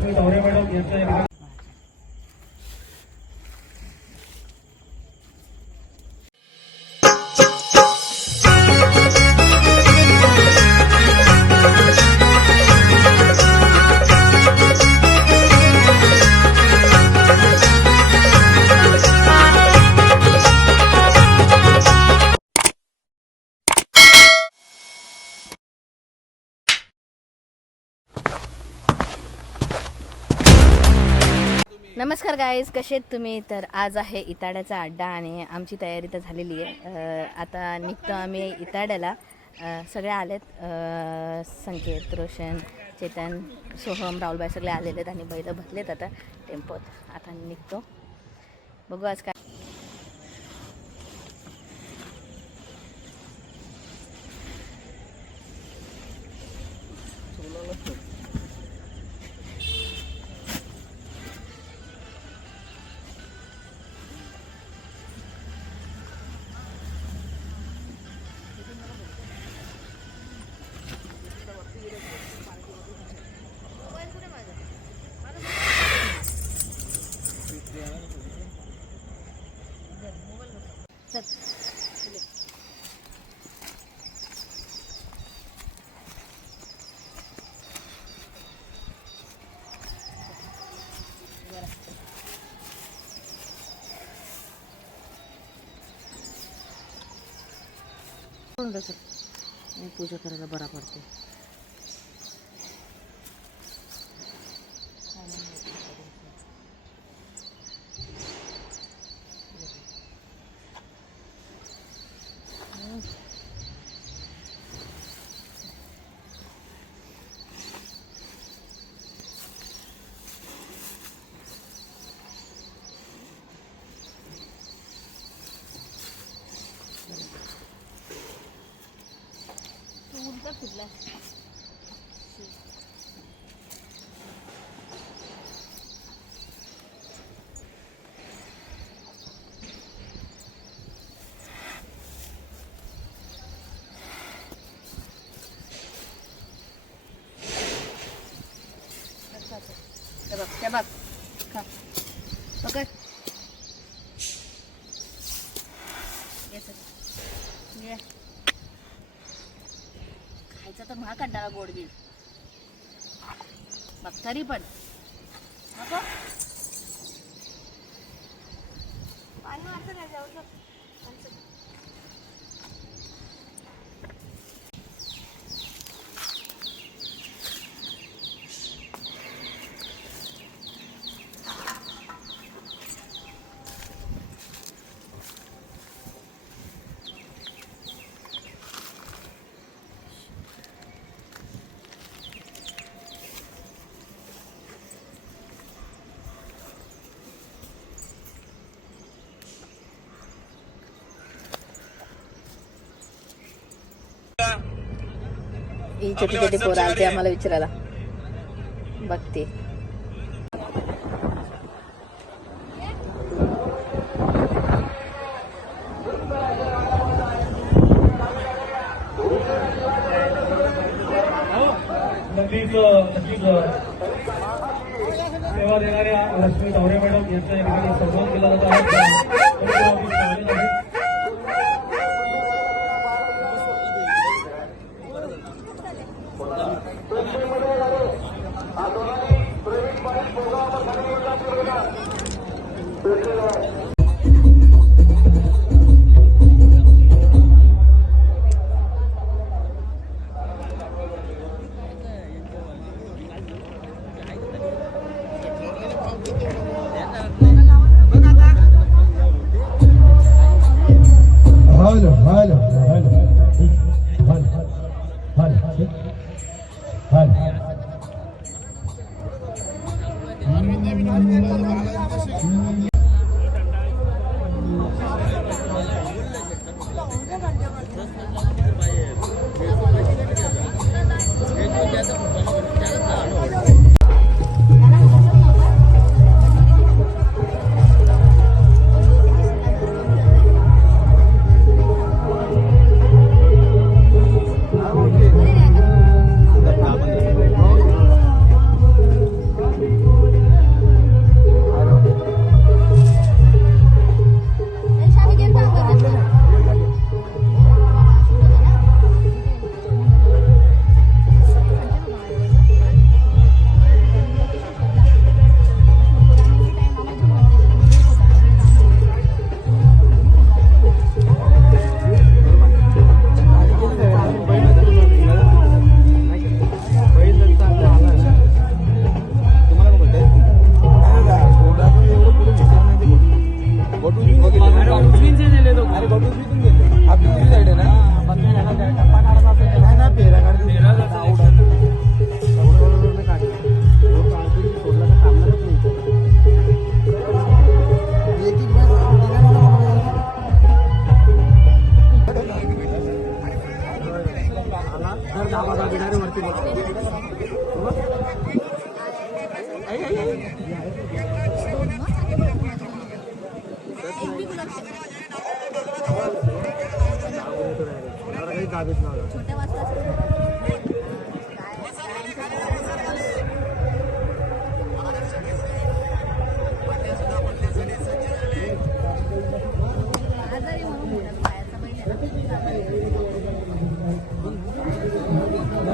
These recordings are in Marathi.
रश्मी तावरे मॅडम यांच्या नमस्कार गाईज, कसे आहेत तुम्ही? तर आज आहे इताड्याचा अड्डा आणि आमची तयारी तर झालेली आहे. आता निघतो आम्ही इताड्याला. सगळे आलेत, संकेत, रोशन, चेतन, सोहम, राहुलबाई सगळे आलेले आहेत आणि बैल भरलेत आता टेम्पोत. आता निघतो, बघू आज काय. पूजा करायला बरा पडते. फुटला बघ खा पकड. खायचं तर महा कंटाळा गोड बिल बघ तरी पण नको पाणी असं नाही जाऊ शकत. ही छोटी छोटी पोरं आलते आम्हाला विचारायला. बघते सेवा देणाऱ्या रश्मी तावरे मॅडम यांचा या ठिकाणी सन्मान केला जात आहे. छोट्या वाजता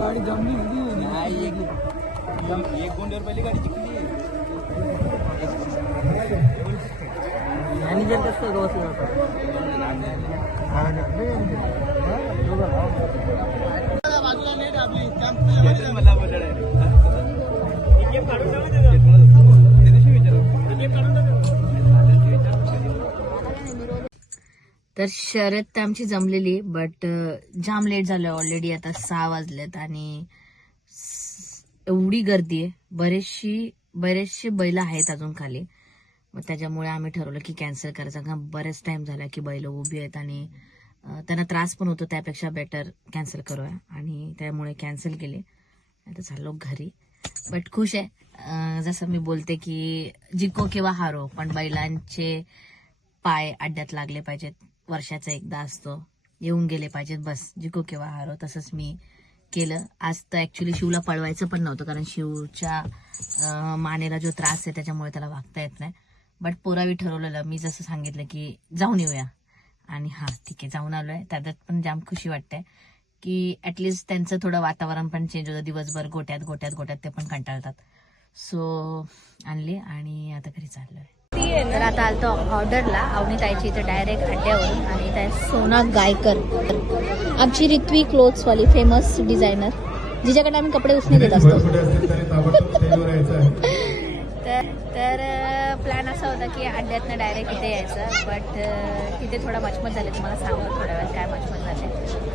गाडी जमली होती नाही एक गोंड्यावर पहिली गाडी जिंकली मॅनेजर कसं बसला तर शर्यत तर आमची जमलेली, बट जाम लेट झालं. ऑलरेडी आता 6 वाजलेत आणि एवढी गर्दी आहे. बरेचशी बैल आहेत अजून खाली. मग त्याच्यामुळे आम्ही ठरवलं की कॅन्सल करायचं, कारण बरेच टाइम झाला की बैल उभी आहेत आणि त्यांना त्रास पण होतो. त्यापेक्षा बेटर कॅन्सल करूया आणि त्यामुळे कॅन्सल केले. आता चाललो घरी. बट खुश आहे. जसं मी बोलते की जिको किंवा हारो, पण बैलांचे पाय अड्ड्यात लागले पाहिजेत. वर्षाचा एकदा असतो, येऊन गेले पाहिजेत बस, जिको किंवा हारो. तसंच मी केलं. आज तर ऍक्च्युली शिवला पळवायचं पण नव्हतं, कारण शिवच्या मानेला जो त्रास आहे त्याच्यामुळे त्याला वागता येत नाही. बट पोरावी ठरवलेलं, मी जसं सांगितलं की जाऊन येऊया आणि ठीक आहे जाऊन आलोय. त्याच्यात पण जाम खुशी वाटते की ऍटलिस्ट त्यांचं थोडं वातावरण पण चेंज होतं. दिवसभर गोट्यात ते पण कंटाळतात. सो आणले आणि आता घरी चाललोय. तर आता आलतो ऑर्डरला अवनीताईची इथं डायरेक्ट अड्ड्यावरून. आणि इथं आहे सोना गायकर, आमची रित्वी क्लोथ्सवाली फेमस डिझायनर, जिच्याकडे आम्ही कपडे उसने देत असतो. तर प्लॅन असा होता की अड्ड्यातनं डायरेक्ट इथे यायचं, बट इथे थोडा मचमच झाले. तुम्हाला सांगू थोड्या वेळात काय मचमच झाले.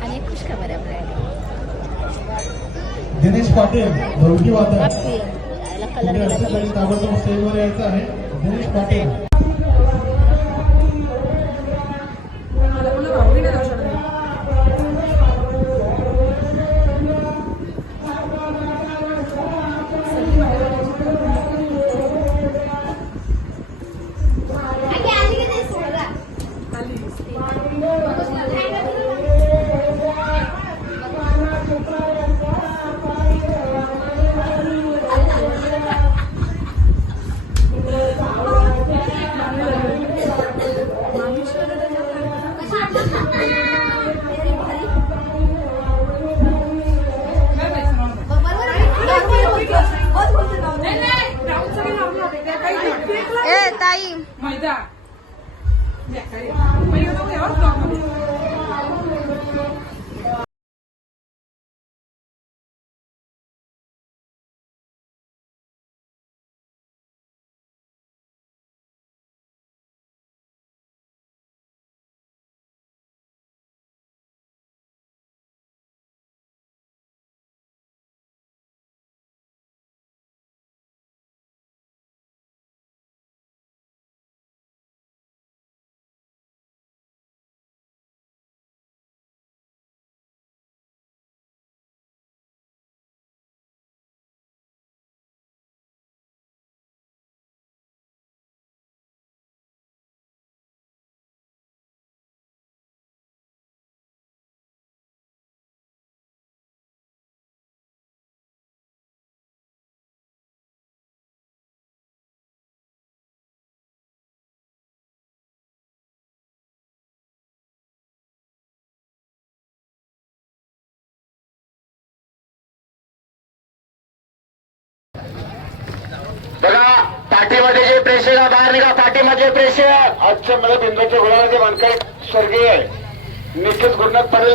आणि एक खुशखबर आहे आपल्याला, दिनेश पाटील कलर गेला. दिनेश पाटील ताई बघा पाठीमध्ये जे प्रेक्षक बाहेर निघा. पाठीमध्ये प्रेक्षक आजच्या मला बिंदूच्या गुणामध्ये मानकर स्वर्गीय निश्चित गुरुनाथ पाटील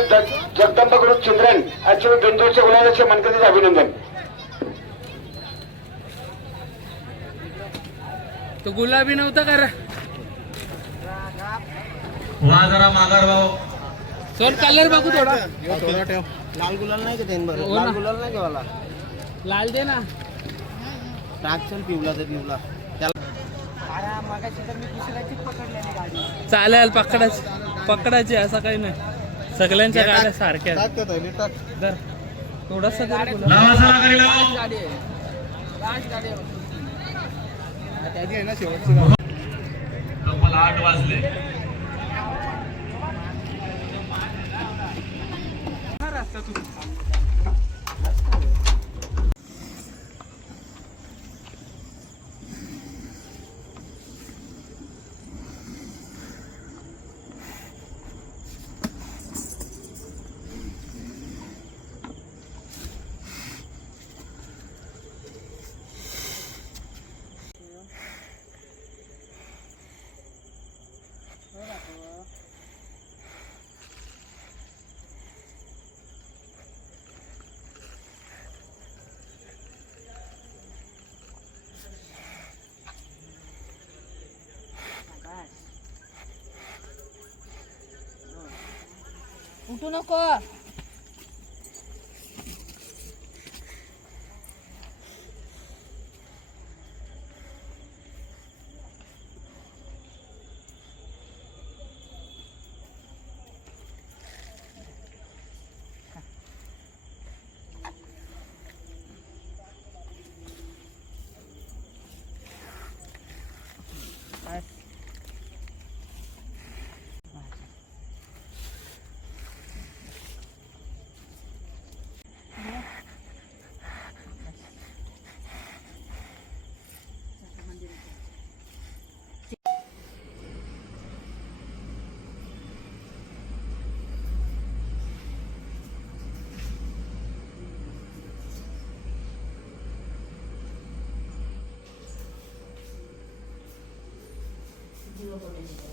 जगदंबा गुरु चंद्रन आजच्या बिंदूच्या गुणाचे मानकरीचे अभिनंदन. तो गुलाबी नव्हता का जरा माघार भाऊ सर कलर बघू थोडा ठेव. लाल गुलाल नाही का त्यान बरं? लाल गुलाल नाही का मला? लाल दे ना. टाक चल पिवला तर पिवला. चालेल पकडायची असं काही नाही. सगळ्यांच्या गाड्या सारख्या टाक का थैली टाक. दर थोडासा तरी लावा, चला घरी लावा. गाडी आहे. त्याची आहे ना शेवटची गाडी. तब्बल 8 वाजले. उठू नको. जीव